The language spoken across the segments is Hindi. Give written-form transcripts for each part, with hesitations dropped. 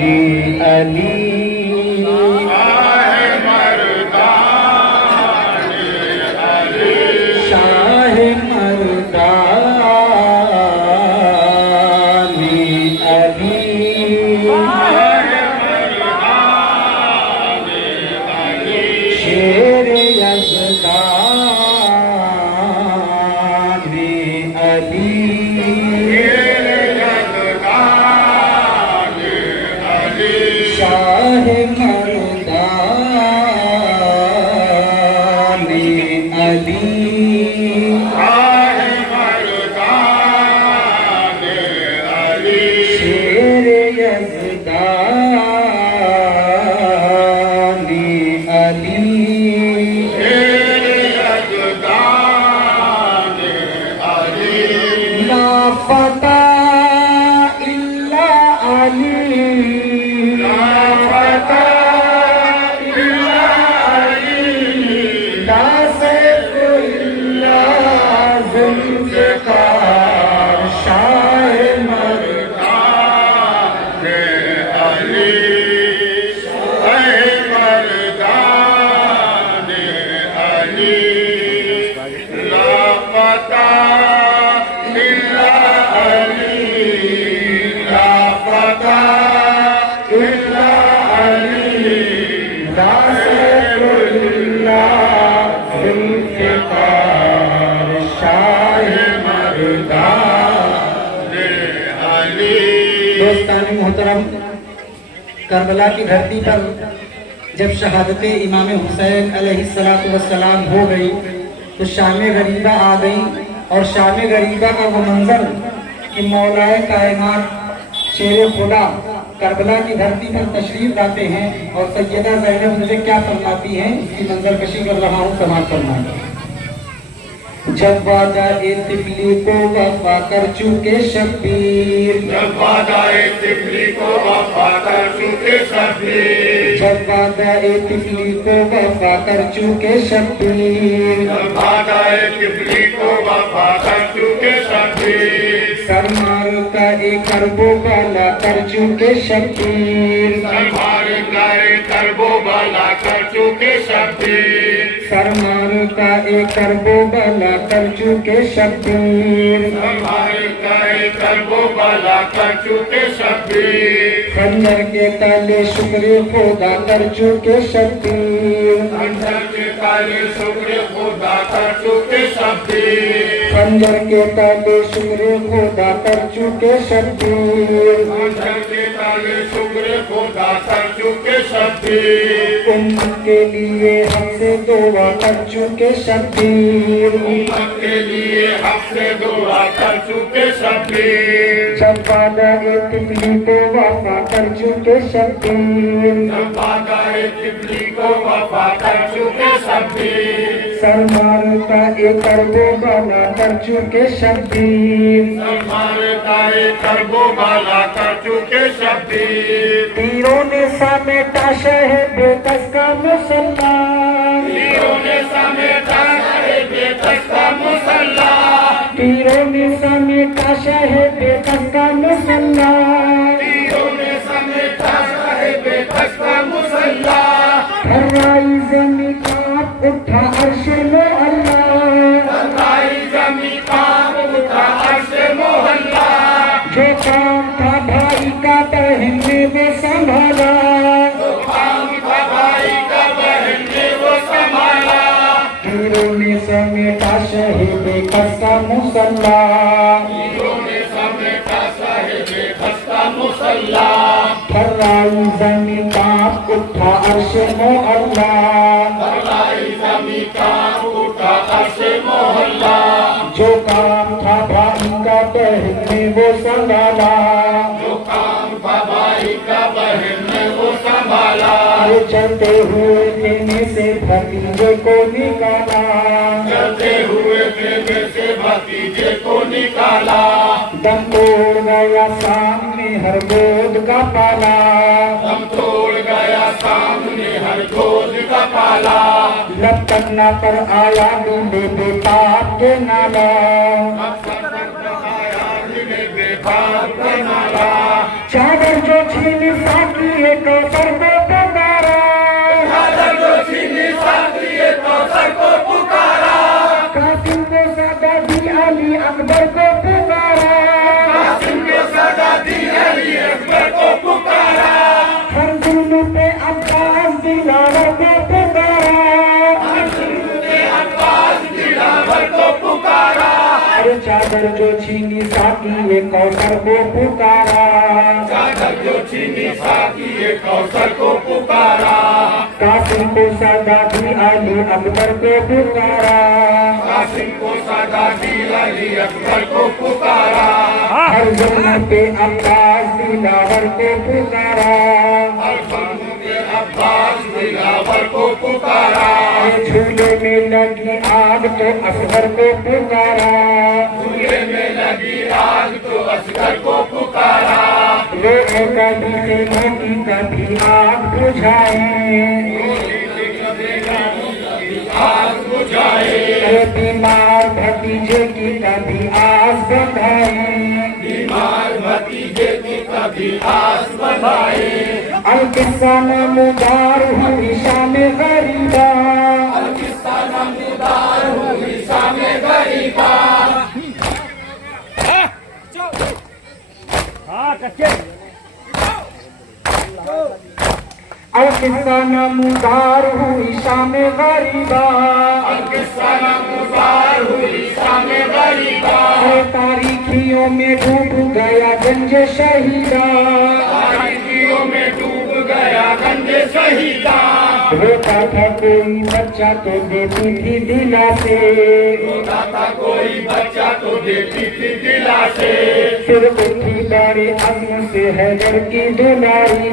अली शाह मर्दानी अली शेर यज़दानी अली शाह मर्दानी अली शेर यज़दानी अली ला फता इल्ला अली दोस्तान मोहतरम, करबला की धरती पर जब शहादत इमाम हुसैन अलैहिस्सलातु वस्सलाम हो गई तो शाम गरीबा आ गई। और शाम गरीबा का वो मंजर कि मौलाए कायनात शेर खुदा करबला की धरती पर तशरीफ लाते हैं और सैयदा ज़ैनब मुझे क्या फरमाती हैं, इसकी मंजर कशी कर रहा हूँ, समाज फरमाएं। जब वादा तिफली को वफा कर चुके शब्बीर, जब वादा तिफली को वफा कर चुके शब्बीर, जब वादा तिफली को वफा कर चुके शब्बीर, जब वादा तिफली को वफा कर चुके शब्बीर, सरमार का एक करबो बाला कर चुके शब्बीर, सरमार का एक करबो बाला कर चुके शब्बीर, सरमार का एक करबो बाला कर चुके शब्बीर, सरमार का एक करबो बाला कर चुके शब्बीर, खंजर के ताले शुक्र खुदा कर चुके शब्बीर, खंजर के ताले शुक्र खुदा कर चुके शब्बीर, खंजर के ताले शुक्र खुदा कर चुके शब्बीर, खंजर के ताले शुक्र खुदा कर चुके शब्बीर, उम्मत के लिए हमसे दुआ कर चुके शब्बीर, उम्मत के लिए हमसे दुआ कर चुके शब्बीर, जब वादा तिफली को वफा कर चुके शब्बीर, जब वादा तिफली को वफा कर चुके शब्बीर, सरमार का एक करबो बाला कर चुके शब्बीर, सरमार का एक करबो बाला कर चुके शब्बीर, तीरों ने समेटा शह बेकस का मुसल्ला, तीरों ने समेटा है बेकस का मुसल्ला, तीरों ने समेटा शह बेकस का मुसल्ला, तीरों ने समेटा है बेकस का मुसल्ला, हर्राई ज़मीं कांप उठा अर्श मोहल्ला, हर्राई ज़मीं कांप उठा अर्श मोहल्ला, जो काम था भाई का बहन ने वो संभाला, जो काम था भाई का बहन ने वो संभाला, तीरों ने समेटा शह बेकस का मुसल्ला, तीरों ने समेटा है बेकस का मुसल्ला, हर्राई ज़मीं कांप उठा अर्श मोहल्ला, हर्राई ज़मीं कांप उठा अर्श मोहल्ला, जो काम था भाई का बहन ने वो संभाला, जो काम था भाई का बहन ने वो संभाला, ये चलते हुए खेमे से भतीजे को निकाला, चलते हुए खेमे से भतीजे को निकाला, दम तोड़ गया सामने हर गोद का पाला, दम तोड़ गया सामने हर गोद का पाला, लब करना पर आया डूबे बेताब के नाला, आया बेताब का नाला, चादर जो छीन साथ साकिए कौसर को पुकारा, कासिम को सदा दी अली अकबर को पुकारा, हर जुल्म पे अब्बास दिलावर को पुकारा, अरे चादर जो छीनी साकी ये कौसर को पुकारा, कासिम को सदा दी अली अकबर को पुकारा, हर जुल्म पे अब्बास दिलावर को पुकारा, झूले में लगी आग तो असगर को पुकारा, लोग कभी खेलों की कभी आग बुझाए, बीमार भतीजे की कभी आस बढ़ाए, अलकिस्सा नमूदार हुई शाम गरीबा, अलकिस्सा नमूदार हुई शाम गरीबा, तारीखियों में डूब गया गंज शहीदा, रोता था कोई बच्चा तो देती थी दिलासे, फिर उठी बड़े अज़्म से हैदर की दुलारी,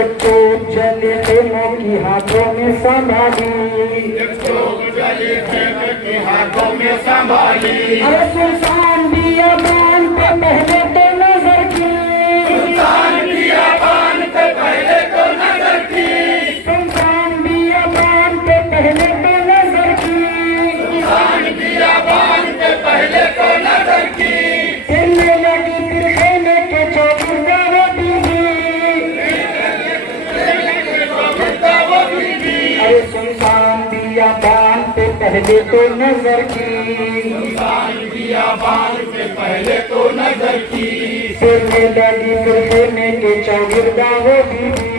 एक तो जले खेमों की हाथों में संभाली, अरे सुल्तान बियाबान पे पहले तो नजर की, सुल्तान बियाबान पे पहले तो नजर की, हिलने लगी फिर खेमे के चौकीदार बीवी, अरे सुल्तान बियाबान पे पहले तो नजर की, हिलने लगी फिर खेमे के चौकीदार बीवी,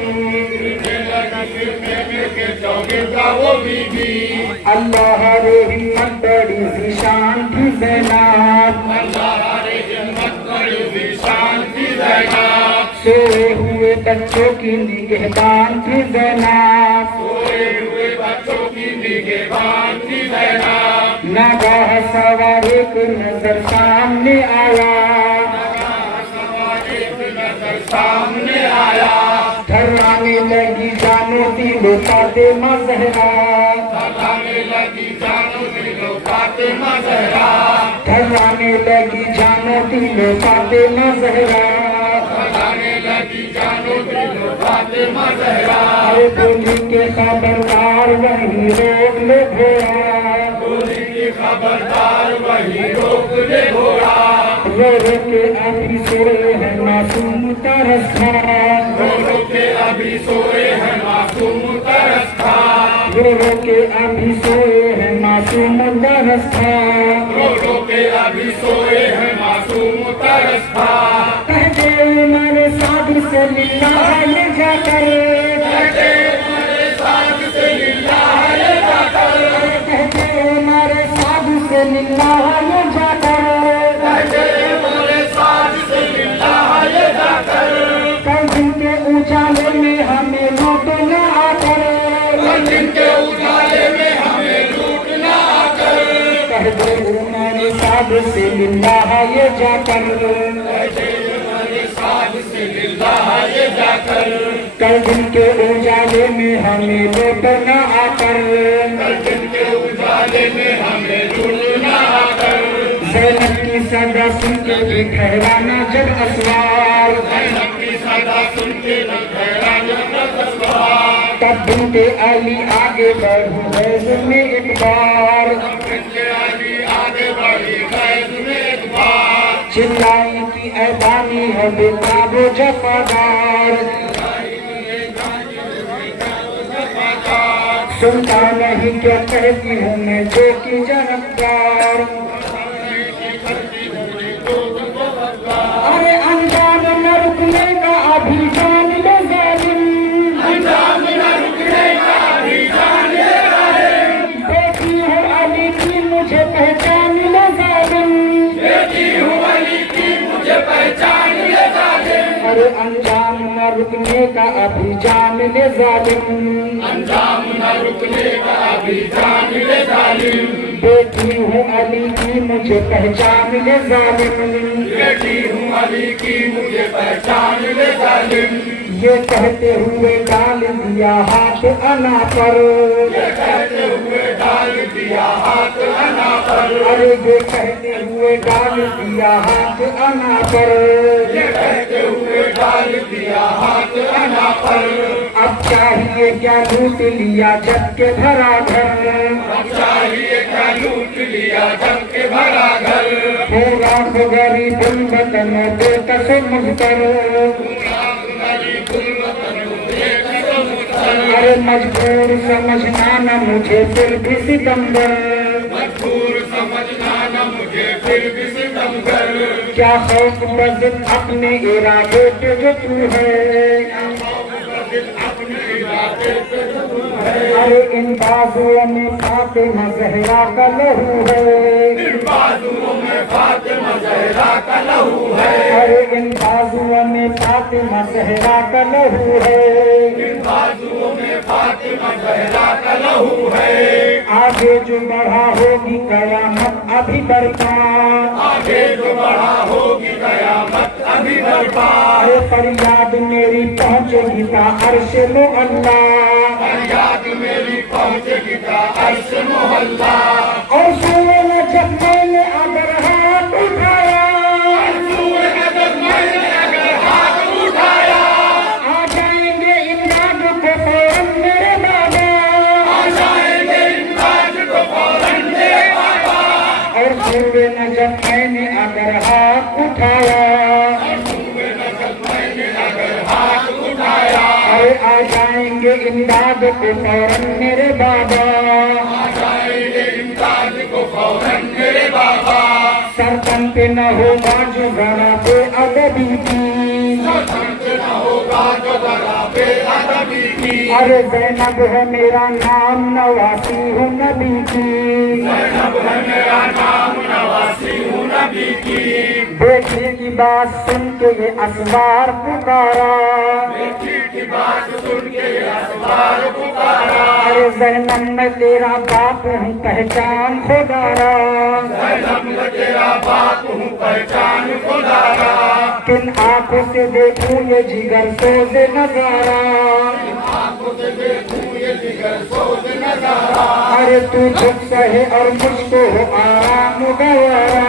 अल्लाह रे हिम्मत बड़ी सी शान थी ज़ैनब, सोए हुए बच्चों की निगहबान थी ज़ैनब, नागाह सवार एक नजर सामने आया, ठर्राने लगी जानो दिलो फातिमा ज़हरा, ठर्राने लगी जानो दिलो फातिमा ज़हरा, अरे बोली के खबरदार वही रोक ले घोड़ा, रो के अभी सोए हैं मासूम तरस खान, रो के अभी सोए हैं मासूम तरस खान, कहते उमर साध से लिल्लाह ये जाकर, कहते उमर साध से लिल्लाह ये जाकर, कल दिन के उजाले में हमें लूट न आकर, कह दे उमर साध से लिल्लाह ये जाकर, कल दिन के उजाले में हमें लूट न आकर, ज़ैनब की सदा सुन के भी ठहराना जब असवार, तब बिनते अली आगे बढ़ी गैज़ में एक बार, चिल्लाई की ऐबानी है बेताबो जफादार, सुनता नहीं क्या कहती हूँ मैं जो की जनकदार। अरे अंजाम न रुकने का अभी जान ले जालिम, अंजाम न रुकने का अभी जान ले जालिम, बेटी हूँ अली की मुझे पहचान ले जालिम, बेटी हूँ अली की मुझे पहचान ले जालिम। अरे अंजाम न रुकने का अभी जान ले जालिम, अंजाम न रुकने का अभी जान ले जालिम, बेटी हूँ अली की मुझे पहचान ले जालिम, बेटी हूँ अली की मुझे पहचान ले जालिम। ये कहते हुए डाल दिया हाथ अना पर, ये कहते हुए डाल दिया हाथ अना पर, अरे ये कहते हुए डाल दिया हाथ अना पर, ये कहते हुए डाल दिया हाथ अना पर। अब चाहिए क्या लूट लिया जब के भरा घर, अब चाहिए क्या लूट लिया जब के भरा घर, होगा तो गरीब वतन बेकस मुझकर, अरे मजबूर समझना न मुझे फिर भी सितमगर, मजबूर समझना न मुझे फिर भी सितमगर। क्या खौफ बज़िद अपने इरादे पे जो तू है, अपने इरादे से तू है, अरे इन बाजुओं में फातिमा ज़हरा का लहू है, इन बाजुओं में फातिमा ज़हरा का लहू है, अरे इन बाजुओं में फातिमा ज़हरा का लहू है, इन बाजुओं में फातिमा ज़हरा का लहू है। आगे जो बढ़ा होगी कयामत अभी बरपा, आगे जो बढ़ा होगी कयामत अभी बरपा, अरे फरियाद मेरी पहुँचेगी ता अर्श में अल्लाह, फरियाद मेरी पहुँचेगी ता अर्श मोहल्ला। और सुने न जब मैंने अगर हाथ उठाया, सूए अगर मैंने अगर हाथ उठाया, आ जाएंगे इमदाद को फौरन मेरे बाबा, आ जाएंगे इमदाद को फौरन मेरे बाबा। और सुने न जब मैंने अगर हाथ उठाया, सूए अगर मैंने अगर हाथ उठाया, अरे आ जाएंगे इमदाद को फौरन मेरे बाबा, आ जाएंगे इमदाद को फौरन मेरे बाबा। सरतन पे न होगा जो जरा पे अदबी की, संत न होगा जो जरा बेअदबी की, अरे ज़ैनब है मेरा नाम नवासी हूँ नबी की, ज़ैनब है मेरा नाम नवासी हूँ नबी की। बेटी की बात सुन के ये असवार पुकारा, बेटी की बात सुन के ये असवार पुकारा, अरे ज़ैनब मैं तेरा बाप हूँ पहचान खुदारा, ज़ैनब मैं तेरा बाप हूँ पहचान खुदारा। किन आंखों से देखूं ये जिगर सोज नजारा, आंखों से देखूं ये जिगर सोच नजारा, अरे तू झुक सहे और मुझको हो आराम गवारा,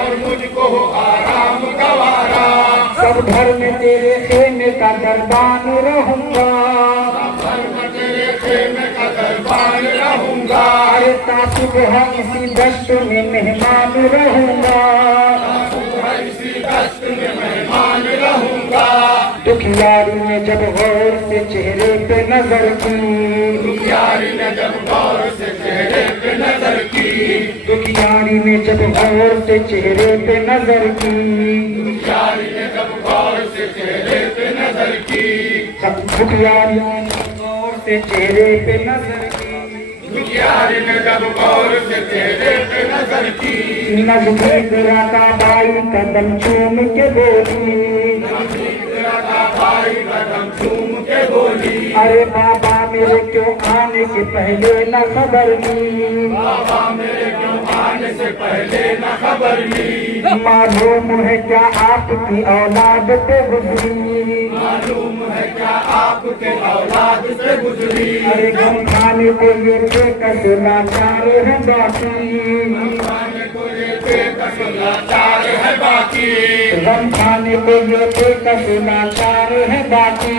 और मुझको हो आराम गवारा। सब घर में तेरे खेमे का दरबान रहूंगा, तेरे खेमे का दरबान रहूंगा, अरे तासुब है इसी दश्त में मेहमान रहूंगा, इसी दस्त में मेहमान रहूंगा। दुखियारी ने जब गौर से चेहरे पे नजर की, दुखियारी ने जब गौर से चेहरे पे नजर की, दुखियारी ने जब गौर से चेहरे पे नजर की, दुखियारी ने जब गौर से चेहरे पे नजर की, जब दुखियारी ने गौर से चेहरे पे नजर की, दुखियारी ने जब गौर से चेहरे पे नजर की, नजदीक राता बाई कदम चूम के बोली, भाई कदम चूम के बोली, अरे बाबा मेरे क्यों आने से पहले न खबर ली, बाबा मेरे क्यों आने से पहले न खबर ली, मालूम है क्या आपकी औलाद पे गुजरी, मालूम है क्या आपके औलाद से गुजरी, अरे गम खाने को ये बेकस लाचार है बाकी, खाने को ये बेकस लाचार है बाकी, गम खाने को ये बेकस लाचार है बाकी,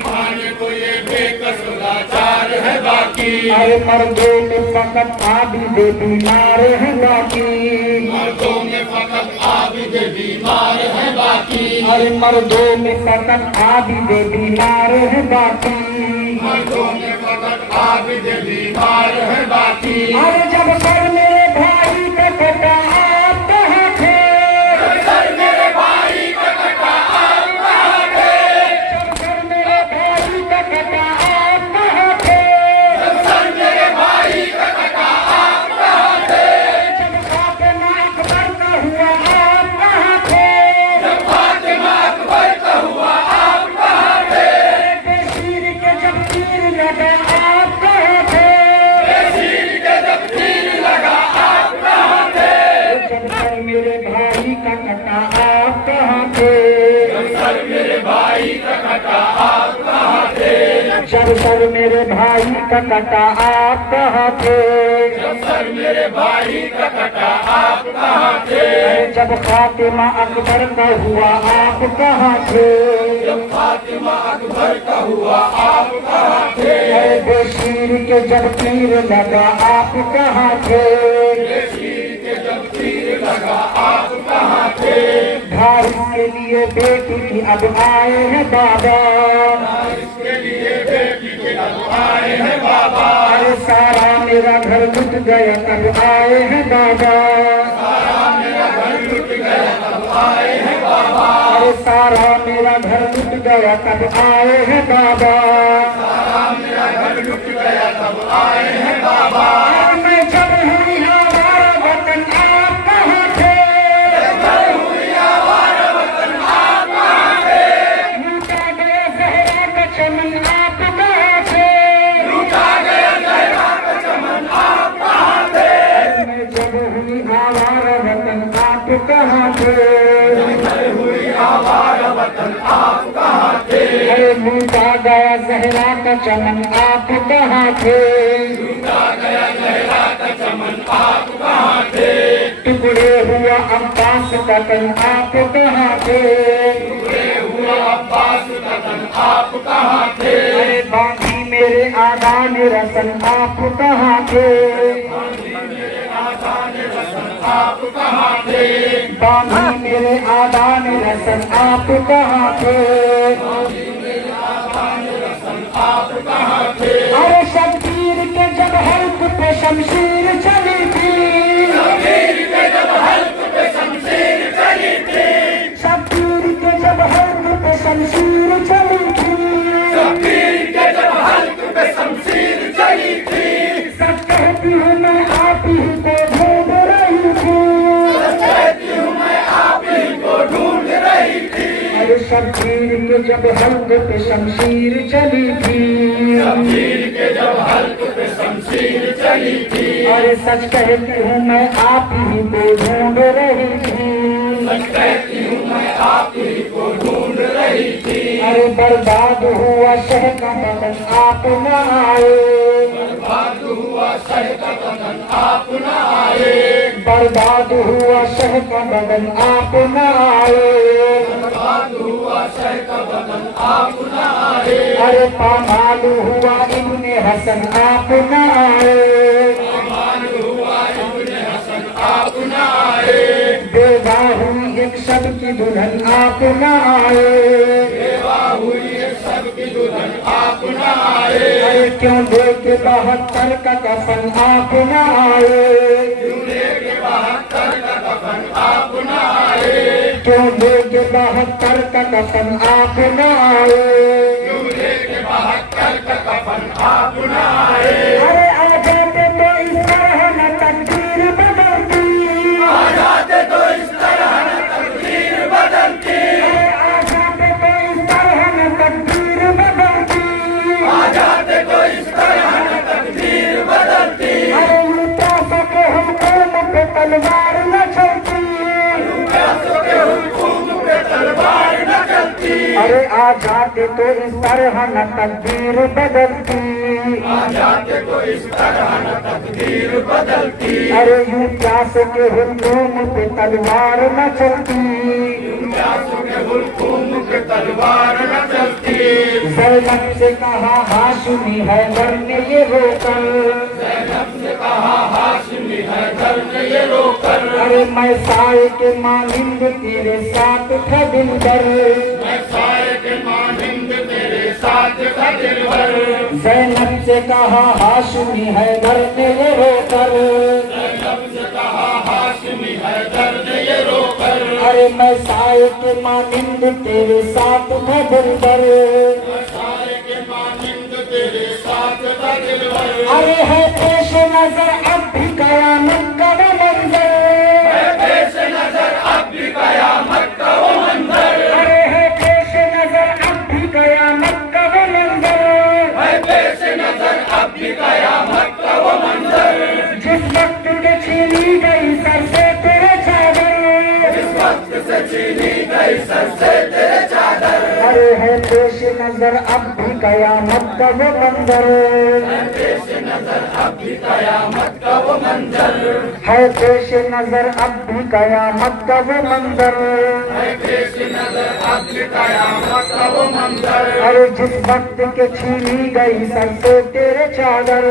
खाने को ये बेकस लाचार है बाकी। अरे मर्दों में फकत आबिद बीमार है बाकी, मर्दों में फकत आबिद बीमार है बाकी, अरे मर्दों में फकत आबिद बीमार है बाकी, मर्दों में फकत आबिद बीमार है बाकी। अरे जब सर मेरे भाई का कटा आप कहाँ थे, जब सर मेरे भाई का कटा आप कहाँ थे, जब सर मेरे भाई का कटा आप कहाँ थे, जब सर मेरे भाई का कटा आप कहाँ थे, जब फातिमा अकबर का हुआ आप कहाँ थे, जब फातिमा अकबर का हुआ आप कहाँ थे, बेशीर के जब तीर लगा आप कहाँ थे, बेशीर के जब तीर लगा आप कहाँ थे, जब सर मेरे भाई का कटा आप कहाँ थे, जब सर मेरे भाई का कटा आप कहाँ थे, जब सर मेरे भाई का कटा आप कहाँ थे, जब सर मेरे भाई का कटा आप कहाँ थे, जब फातिमा अकबर का हुआ आप कहाँ थे, जब फातिमा अकबर का हुआ आप कहाँ थे, बेशीर के जब तीर लगा आप कहाँ थे, बेशीर के जब तीर लगा आप कहाँ थे, भाई के लिए बेटी की अब आए हैं बाबा, इसके लिए बेटी के अब आए हैं बाबा, अरे सारा मेरा घर लुट गया तब आए हैं बाबा, सारा मेरा घर लुट गया तब आए हैं बाबा, अरे सारा मेरा घर लुट गया तब आए हैं बाबा, सारा मेरा घर लुट गया तब आए हैं बाबा, मैं जब हुई हमारा वतन आप कहाँ थे, मैं हुई आवारा वतन आप कहाँ थे, लूटा गया जहरा का चमन आप कहाँ थे, लूटा गया जहरा का चमन आप कहाँ थे, मैं जब हुई हमारा वतन आप कहाँ थे, मैं हुई आवारा वतन आप कहाँ थे, अरे लूटा गया जहरा का चमन आप कहाँ थे, लूटा गया जहरा का चमन आप कहाँ थे, टुकड़े हुआ अब्बास का तन आप कहाँ थे, टुकड़े हुआ अब्बास का तन आप कहाँ थे, अरे बांधी मेरे आदान रसन आप कहाँ थे, आप कहाँ थे, बांधी मेरे आदान रसन आप कहाँ थे, आप कहाँ थे, अरे शब्बीर के जब हल्क पे शमशीर चली थी, शबीर के जब हल्क पे शमशीर चली थी, शब्बीर के जब हल्क पे शमशीर चली थी, शबीर के जब हल्क पे शमशीर चली थी, सच कहती हूँ मैं आप ही को ढूंढ रही थी, कहती हूँ मैं आप ही को ढूंढ रही थी, अरे शब्बीर के जब हल्क पे शमशीर चली थी, शबीर के जब हल्क पे शमशीर चली थी, अरे सच कहती हूँ मैं आप ही को ढूंढ रही थी, सच कहती हूँ मैं आप ही को ढूंढ रही थी, अरे बर्बाद हुआ शह का बदन आप न आए, बर्बाद हुआ शह का बदन आप न आए, बर्बाद हुआ शह का बदन आप न आए, बर्बाद हुआ शह का बदन आप न आए, अरे पामाल हुआ इब्ने हसन आप न आए, मान हुआ इब्ने हसन आप न आए, बेवा हुई एक शब की दुल्हन आप न आए, बेवा हुई सबकी दुल्हन आप न आए, अरे क्यों दे के 72 का कफन आप न आए, जूने के 72 का कफन आप न आए, क्यों दे के 72 का कफन आप न आए, जूने के 72 का कफन आप न आए, अरे आ जाते तो इस तरह न तकदीर बदलती, आ जाते तो इस तरह न तकदीर बदलती, अरे आ जाते तो इस तरह न तकदीर बदलती, आ जाते तो इस तरह न तकदीर बदलती, अरे लुटा सके हम कौम पे तलवार न चलती, प्यासों के हुक्म पे तलवार न चलती, अरे आ जाते तो इस तरह न तकदीर बदलती, आ जाते तो इस तरह न तकदीर बदलती, अरे यूं प्यास के हुलूम पे तलवार न चलती, प्यासों के हुलकूम पे तलवार न चलती। ज़ैनब से कहा हाशिमी हैदर ने ये रोकर, ज़ैनब से कहा हाशिमी हैदर ने ये रोकर, अरे मैं साए के मानिंद तेरे साथ था दिन भर, मैं साए के मानिंद तेरे साथ था दिन भर। ज़ैनब से कहा हाशिमी हैदर ने ये रोकर, ज़ैनब से कहा हाशिमी हैदर ने ये रोकर, अरे मैं साए के मानिंद तेरे साथ था दिन भर, मैं साए के मानिंद तेरे साथ था दिन भर। अरे है पेश नजर अब भी कयामत का वो मंजर, है पेश नजर अब भी कयामत का वो मंजर, अरे है पेश नजर अब भी कयामत का वो मंजर, है पेश नजर अब भी कयामत का वो मंजर। जिस वक्त के छीनी गई सर से तेरे चादर, जिस वक्त से छीनी गई सर से तेरे चादर, अरे है पेश नजर अब भी कयामत का वो मंजर, है पेश नजर अब भी कयामत का वो मंजर, है पेश नजर अब भी कयामत का वो मंजर, है पेश नजर अब भी कयामत का वो मंजर। अरे जिस वक्त के छीनी गई सर से तेरे चादर,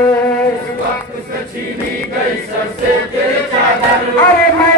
जिस वक्त से छीनी गई सर से तेरे चादर, अरे मैं